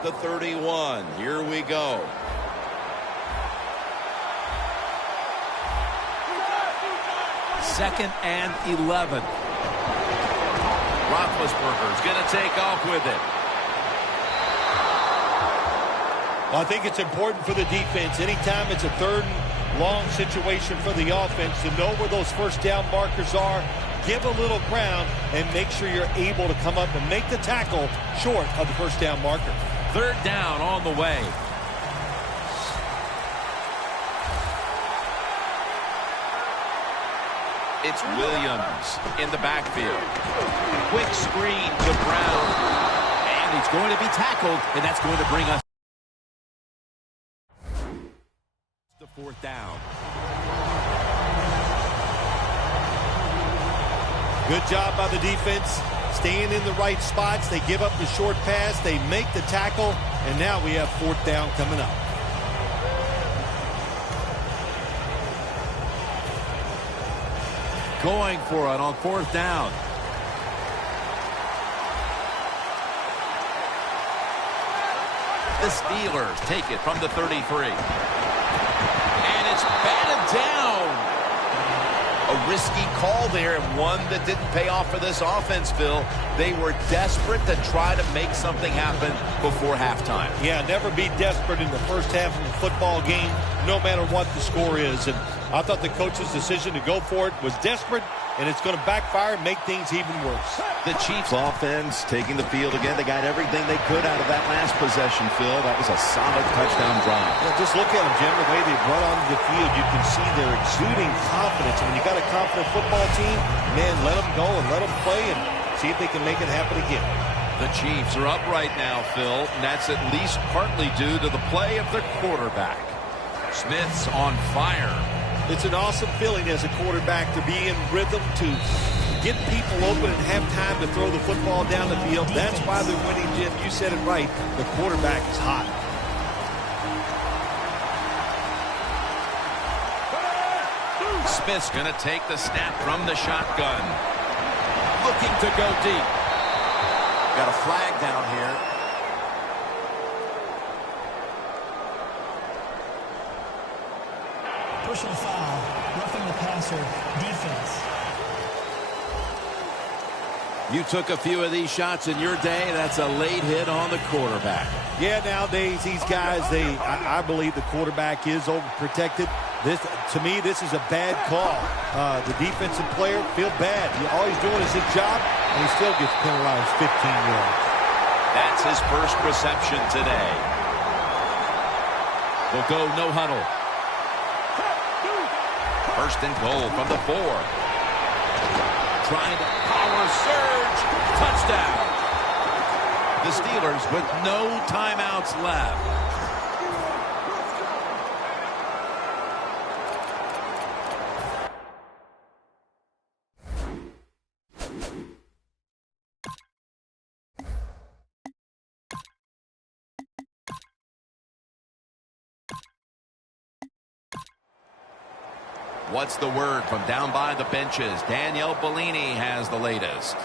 at the 31. Here we go. Second and 11. Roethlisberger's going to take off with it. Well, I think it's important for the defense. Anytime it's a third and long situation for the offense to know where those first down markers are, give a little ground, and make sure you're able to come up and make the tackle short of the first down marker. Third down on the way. It's Williams in the backfield. Quick screen to Brown. And he's going to be tackled, and that's going to bring us to fourth down. Good job by the defense, staying in the right spots. They give up the short pass, they make the tackle, and now we have fourth down coming up. Going for it on fourth down. The Steelers take it from the 33. And it's batted down. A risky call there, and one that didn't pay off for this offense, Phil. They were desperate to try to make something happen before halftime. Yeah, never be desperate in the first half of a football game, no matter what the score is. And I thought the coach's decision to go for it was desperate, and it's going to backfire and make things even worse. The Chiefs offense taking the field again. They got everything they could out of that last possession, Phil. That was a solid touchdown drive. Yeah, just look at them, Jim, the way they run onto the field. You can see they're exuding confidence. And when you got a confident football team, man, let them go and let them play and see if they can make it happen again. The Chiefs are up right now, Phil, and that's at least partly due to the play of their quarterback. Smith's on fire. It's an awesome feeling as a quarterback to be in rhythm, to get people open and have time to throw the football down the field. That's why they're winning, Jim. You said it right. The quarterback is hot. Smith's going to take the snap from the shotgun. Looking to go deep. Got a flag down here. Personal foul, roughing the passer, defense. You took a few of these shots in your day. That's a late hit on the quarterback. Yeah, nowadays these guys, I believe the quarterback is overprotected. To me, this is a bad call. The defensive player feel bad. All he's doing is his job, and he still gets penalized 15 yards. That's his first reception today. We'll go no huddle. First and goal from the 4. Trying to power surge. Touchdown. The Steelers with no timeouts left. What's the word from down by the benches? Danielle Bellini has the latest.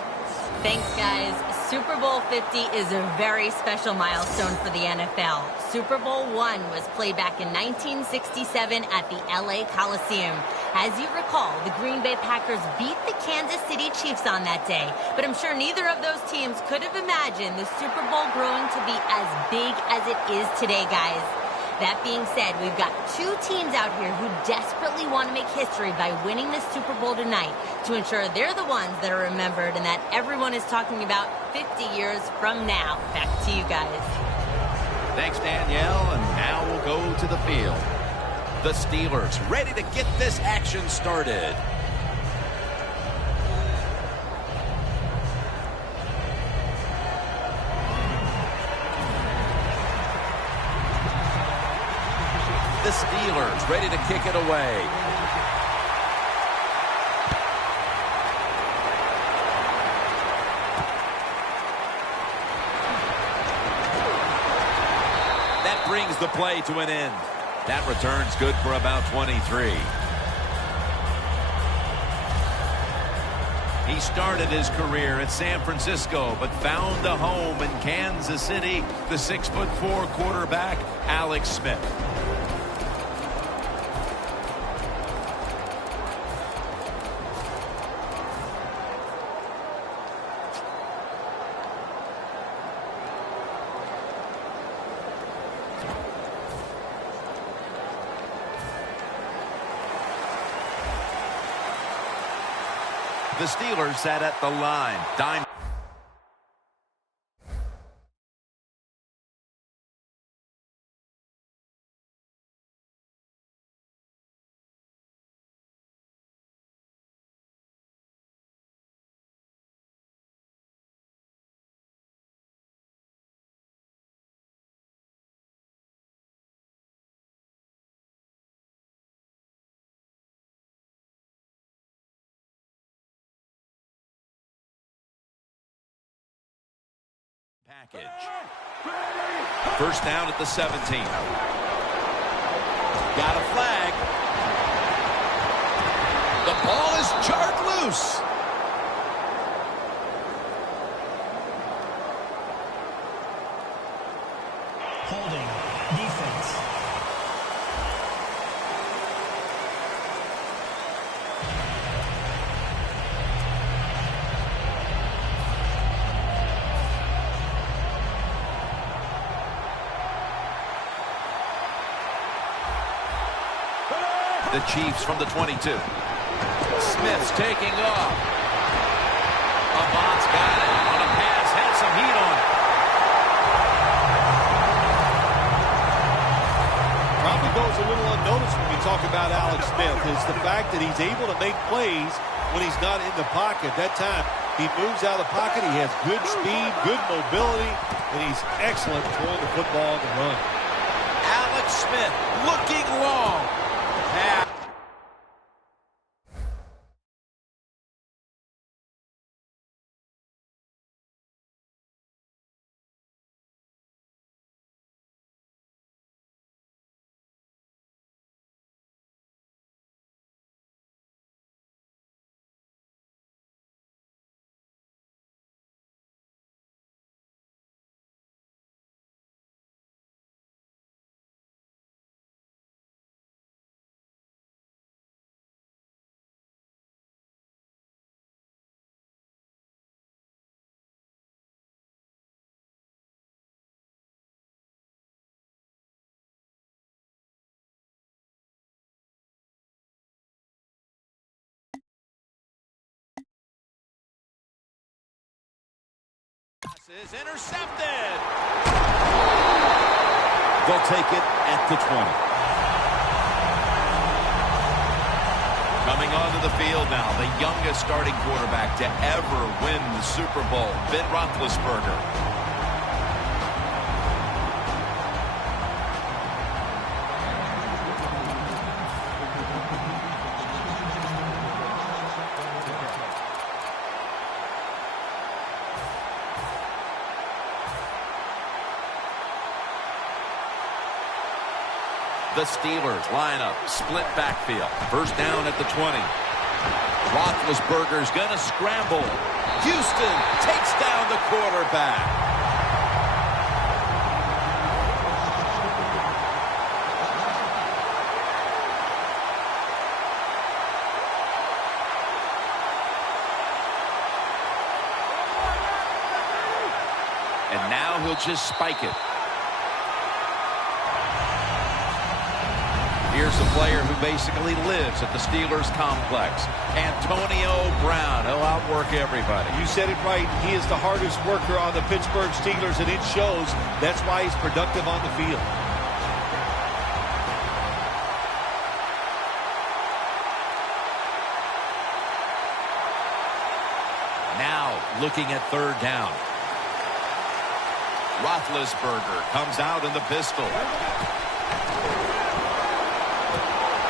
Thanks, guys. Super Bowl 50 is a very special milestone for the NFL. Super Bowl I was played back in 1967 at the LA Coliseum. As you recall, the Green Bay Packers beat the Kansas City Chiefs on that day. But I'm sure neither of those teams could have imagined the Super Bowl growing to be as big as it is today, guys. That being said, we've got two teams out here who desperately want to make history by winning the Super Bowl tonight to ensure they're the ones that are remembered and that everyone is talking about 50 years from now. Back to you guys. Thanks, Danielle, and now we'll go to the field. The Steelers ready to get this action started. The Steelers ready to kick it away. That brings the play to an end. That return's good for about 23. He started his career at San Francisco, but found a home in Kansas City. The 6'4" quarterback, Alex Smith. The Steelers sat at the line. Package. First down at the 17. Got a flag. The ball is jarred loose. Holding. Defense. The Chiefs from the 22. Smith's taking off. Avant's got it on a pass. Had some heat on it. Probably goes a little unnoticed when we talk about Alex Smith is the fact that he's able to make plays when he's not in the pocket. That time, he moves out of the pocket. He has good speed, good mobility, and he's excellent throwing the football on the run. Alex Smith looking long. Is intercepted. They'll take it at the 20. Coming onto the field now, the youngest starting quarterback to ever win the Super Bowl, Ben Roethlisberger. The Steelers line up, split backfield. First down at the 20. Roethlisberger's going to scramble. Houston takes down the quarterback. And now he'll just spike it. Here's a player who basically lives at the Steelers complex. Antonio Brown. He'll outwork everybody. You said it right. He is the hardest worker on the Pittsburgh Steelers, and it shows. That's why he's productive on the field. Now looking at third down. Roethlisberger comes out in the pistol.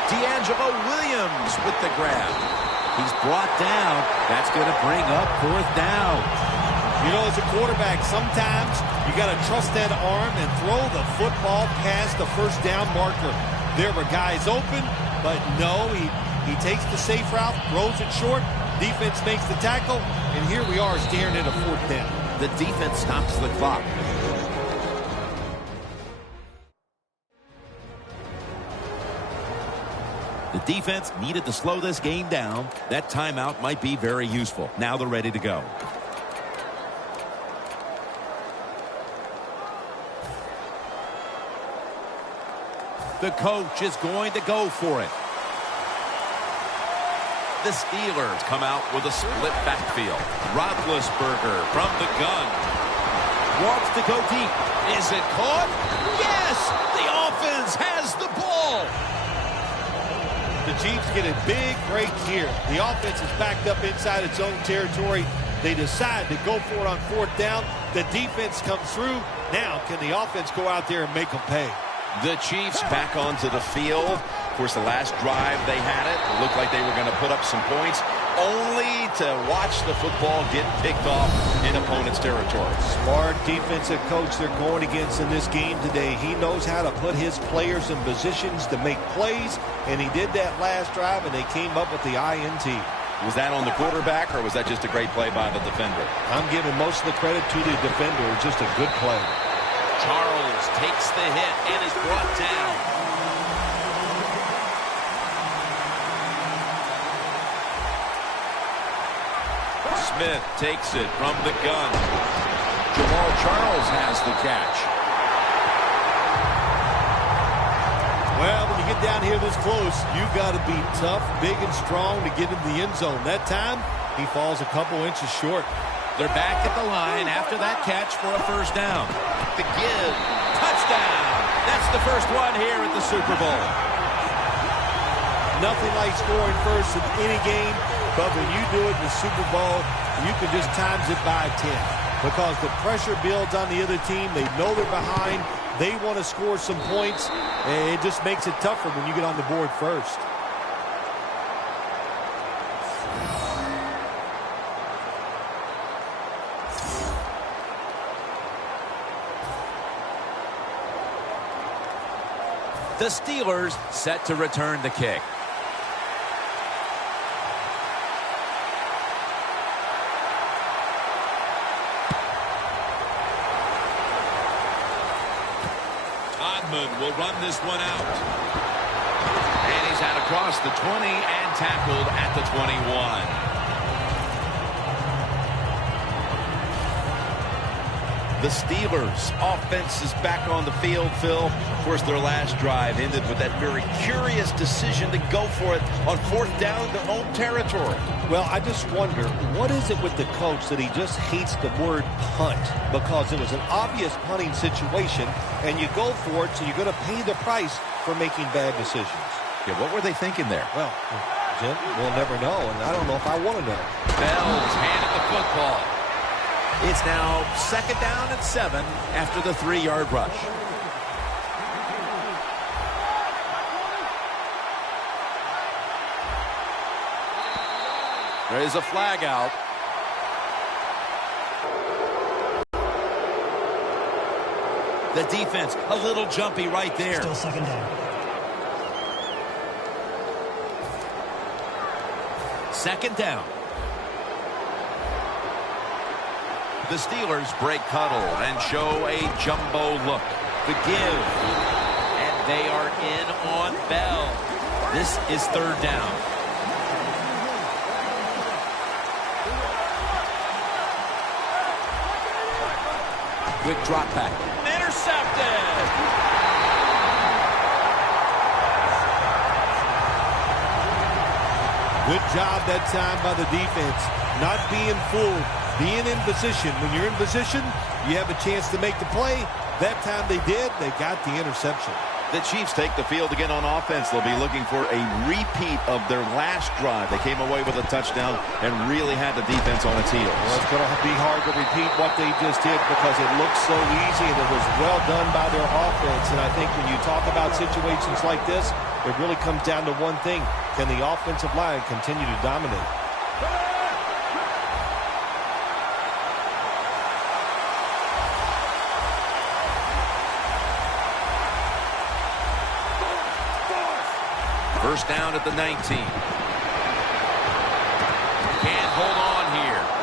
D'Angelo Williams with the grab. He's brought down. That's going to bring up fourth down. You know, as a quarterback, sometimes you got to trust that arm and throw the football past the first down marker. There were guys open, but no, he He takes the safe route, throws it short. Defense makes the tackle, and here we are staring at a 4th down. The defense stops the clock. The defense needed to slow this game down. That timeout might be very useful. Now they're ready to go. The coach is going to go for it. The Steelers come out with a split backfield. Roethlisberger from the gun. Walks to go deep. Is it caught? Yes! The offense has the ball. The Chiefs get a big break here. The offense is backed up inside its own territory. They decide to go for it on 4th down. The defense comes through. Now, can the offense go out there and make them pay? The Chiefs back onto the field. Of course, the last drive they had it looked like they were going to put up some points, only to watch the football get picked off in opponent's territory. Smart defensive coach they're going against in this game today. He knows how to put his players in positions to make plays, and he did that last drive, and they came up with the INT. Was that on the quarterback, or was that just a great play by the defender? I'm giving most of the credit to the defender. It's just a good play. Charles takes the hit and is brought down. Smith takes it from the gun. Jamal Charles has the catch. Well, when you get down here this close, you've got to be tough, big, and strong to get into the end zone. That time, he falls a couple inches short. They're back at the line after that catch for a 1st down. The give. Touchdown. That's the first one here at the Super Bowl. Nothing like scoring first in any game, but when you do it in the Super Bowl, you can just times it by 10 because the pressure builds on the other team. They know they're behind. They want to score some points, and it just makes it tougher when you get on the board first. The Steelers set to return the kick. Odman will run this one out. And he's out across the 20 and tackled at the 21. The Steelers offense is back on the field, Phil. Of course, their last drive ended with that very curious decision to go for it on 4th down in their own territory. Well, I just wonder, what is it with the coach that he just hates the word punt? Because it was an obvious punting situation, and you go for it, so you're going to pay the price for making bad decisions. Yeah, what were they thinking there? Well, Jim, we'll never know, and I don't know if I want to know. Bell's handed the football. It's now 2nd down and 7 after the 3-yard rush. There is a flag out. The defense a little jumpy right there. Still 2nd down. 2nd down. The Steelers break huddle and show a jumbo look. The give. And they are in on Bell. This is 3rd down. Quick drop back. Intercepted. Good job that time by the defense. Not being fooled. Being in position. When you're in position, you have a chance to make the play. That time they did. They got the interception. The Chiefs take the field again on offense. They'll be looking for a repeat of their last drive. They came away with a touchdown and really had the defense on its heels. Well, it's going to be hard to repeat what they just did because it looked so easy and it was well done by their offense. And I think when you talk about situations like this, it really comes down to one thing. Can the offensive line continue to dominate? First down at the 19.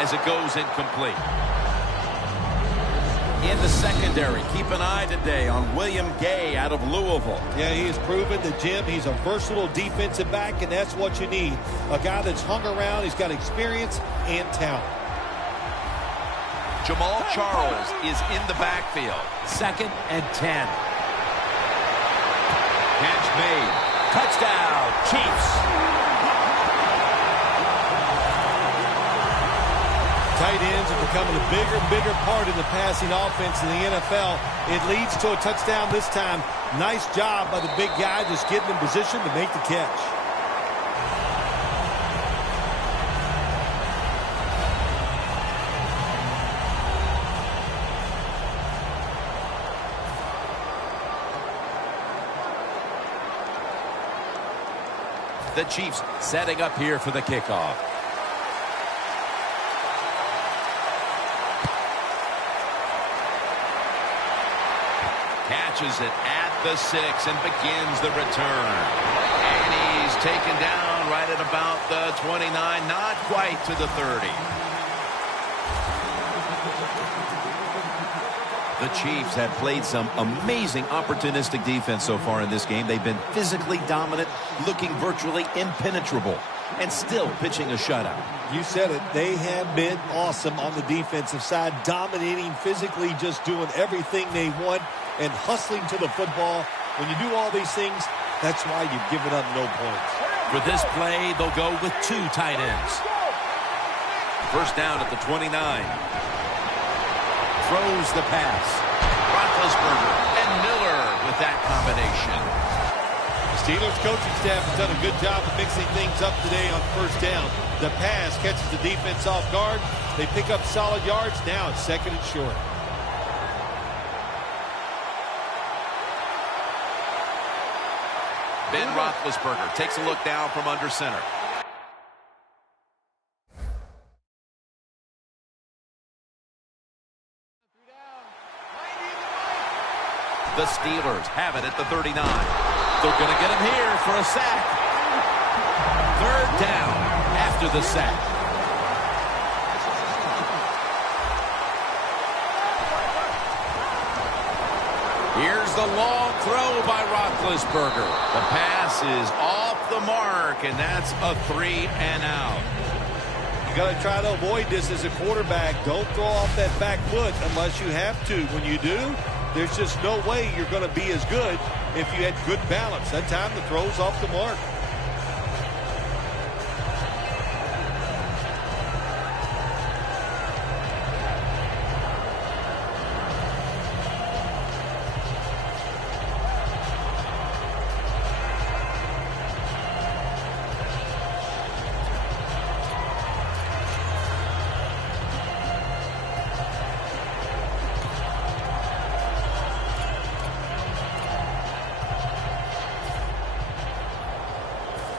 as it goes incomplete. In the secondary, keep an eye today on William Gay out of Louisville. Yeah, he has proven that, Jim, he's a versatile defensive back, and that's what you need. A guy that's hung around, he's got experience and talent. Jamal Charles is in the backfield. 2nd and 10. Catch made. Touchdown, Chiefs. Tight ends are becoming a bigger and bigger part of the passing offense in the NFL. It leads to a touchdown this time. Nice job by the big guy just getting in position to make the catch. The Chiefs setting up here for the kickoff. Catches it at the 6 and begins the return. And he's taken down right at about the 29, not quite to the 30. The Chiefs have played some amazing opportunistic defense so far in this game. They've been physically dominant, looking virtually impenetrable, and still pitching a shutout. You said it. They have been awesome on the defensive side, dominating physically, just doing everything they want and hustling to the football. When you do all these things, that's why you've given up no points. For this play, they'll go with 2 tight ends. First down at the 29. Throws the pass. Roethlisberger and Miller with that combination. The Steelers coaching staff has done a good job of mixing things up today on first down. The pass catches the defense off guard. They pick up solid yards. Now it's 2nd and short. Ben Roethlisberger takes a look down from under center. The Steelers have it at the 39. They're going to get him here for a sack. 3rd down after the sack. Here's the long throw by Roethlisberger. The pass is off the mark, and that's a 3 and out. You got to try to avoid this as a quarterback. Don't throw off that back foot unless you have to. When you do, there's just no way you're going to be as good if you had good balance. That time the throw's off the mark.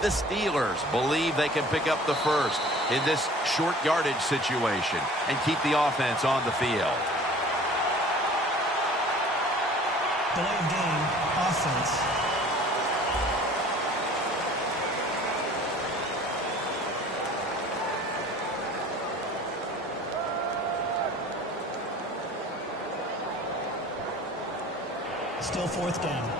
The Steelers believe they can pick up the first in this short yardage situation and keep the offense on the field. Delay of game, offense. Still 4th down.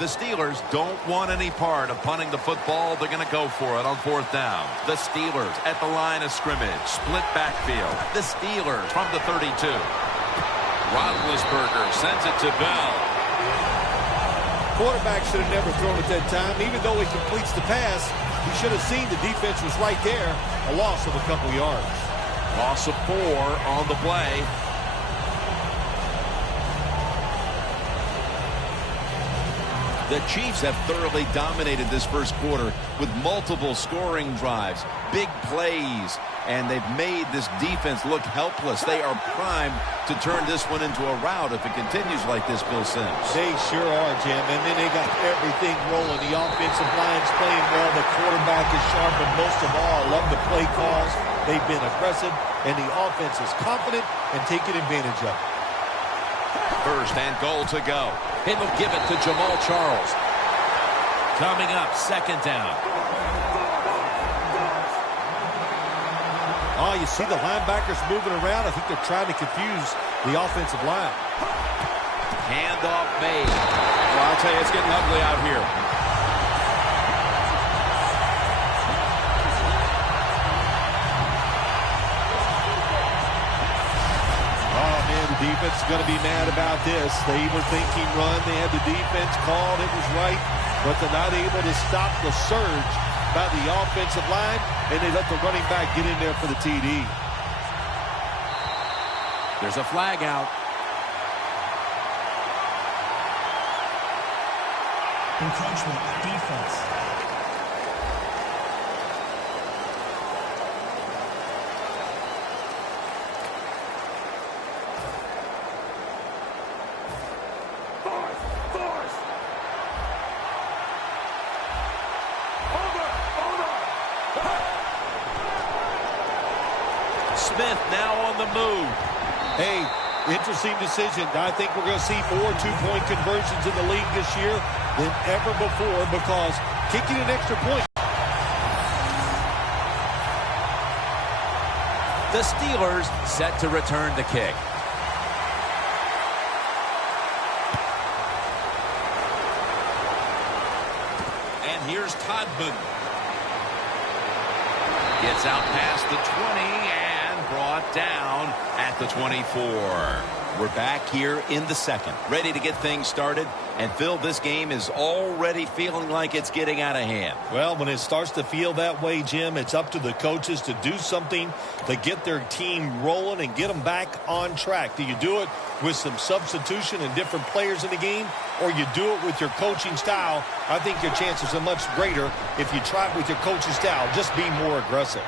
The Steelers don't want any part of punting the football. They're going to go for it on 4th down. The Steelers at the line of scrimmage. Split backfield. The Steelers from the 32. Roethlisberger sends it to Bell. Quarterback should have never thrown it that time. Even though he completes the pass, he should have seen the defense was right there. A loss of a couple yards. Loss of 4 on the play. The Chiefs have thoroughly dominated this first quarter with multiple scoring drives, big plays, and they've made this defense look helpless. They are primed to turn this one into a rout if it continues like this, Bill Sims. They sure are, Jim. And then they got everything rolling. The offensive line's playing well. The quarterback is sharp. And most of all, I love the play calls. They've been aggressive. And the offense is confident and taking advantage of it. First and goal to go. And they'll give it to Jamal Charles. Coming up, second down. Oh, you see the linebackers moving around. I think they're trying to confuse the offensive line. Handoff made. Well, I'll tell you, it's getting ugly out here. Oh, man, the defense is going to be mad about this. They were thinking run. They had the defense called. It was right. But they're not able to stop the surge by the offensive line, and they let the running back get in there for the TD. There's a flag out. Encroachment, defense. Smith now on the move. Hey, interesting decision. I think we're going to see more two-point conversions in the league this year than ever before because kicking an extra point. The Steelers set to return the kick. And here's Todman. Gets out past the 20 and brought down at the 24. We're back here in the second, ready to get things started. And Phil, this game is already feeling like it's getting out of hand. Well, when it starts to feel that way, Jim, it's up to the coaches to do something to get their team rolling and get them back on track. Do you do it with some substitution and different players in the game, or you do it with your coaching style? I think your chances are much greater if you try it with your coaching style. Just be more aggressive.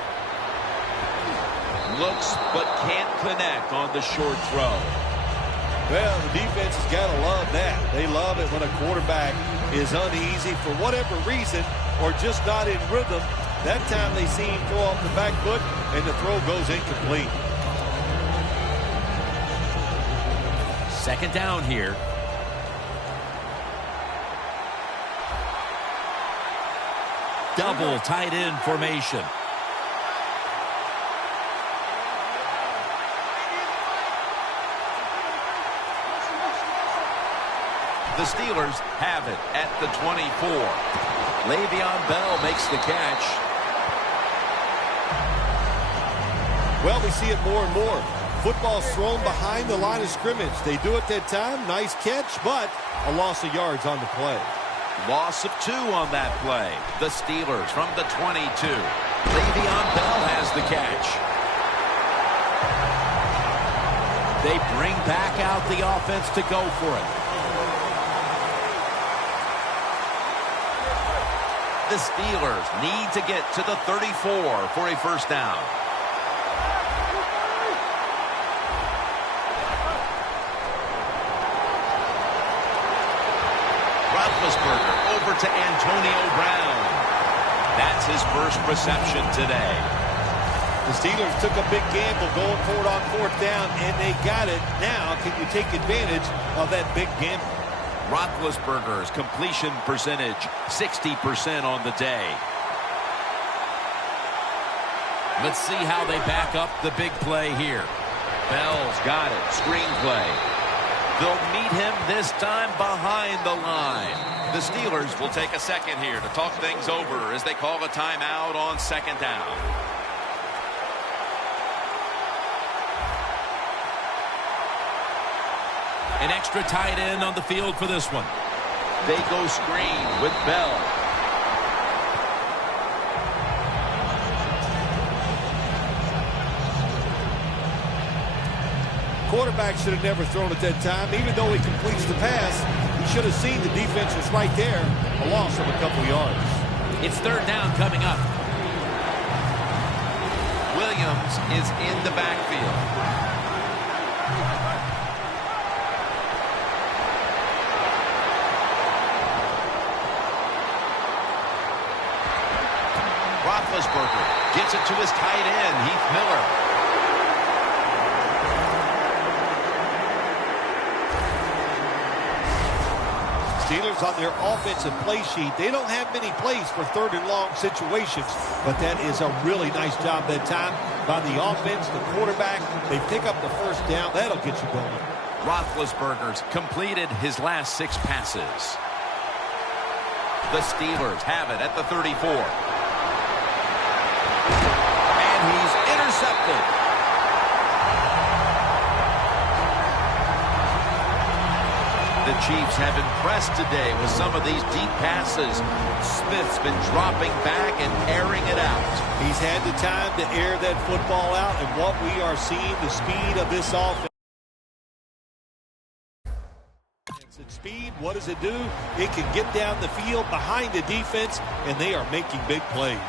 Looks but can't connect on the short throw. Well, the defense has got to love that. They love it when a quarterback is uneasy for whatever reason or just not in rhythm. That time they see him throw off the back foot and the throw goes incomplete. Second down here. Double tight end formation. The Steelers have it at the 24. Le'Veon Bell makes the catch. Well, we see it more and more. Football's thrown behind the line of scrimmage. They do it that time. Nice catch, but a loss of yards on the play. Loss of 2 on that play. The Steelers from the 22. Le'Veon Bell has the catch. They bring back out the offense to go for it. The Steelers need to get to the 34 for a first down. Roethlisberger over to Antonio Brown. That's his first reception today. The Steelers took a big gamble going for it on fourth down, and they got it. Now, can you take advantage of that big gamble? Roethlisberger's completion percentage, 60% on the day. Let's see how they back up the big play here. Bell's got it. Screen play. They'll meet him this time behind the line. The Steelers will take a second here to talk things over as they call a timeout on second down. An extra tight end on the field for this one. They go screen with Bell. quarterback should have never thrown at that time. Even though he completes the pass, he should have seen the defense was right there. A loss of a couple yards. It's third down coming up. Williams is in the backfield. Roethlisberger gets it to his tight end, Heath Miller. Steelers on their offensive play sheet, they don't have many plays for third and long situations, but that is a really nice job that time by the offense, the quarterback. They pick up the first down. That'll get you going. Roethlisberger's completed his last 6 passes. The Steelers have it at the 34. And he's intercepted. The Chiefs have impressed today with some of these deep passes. Smith's been dropping back and airing it out. He's had the time to air that football out, and what we are seeing, the speed of this offense. At speed, what does it do? It can get down the field behind the defense, and they are making big plays.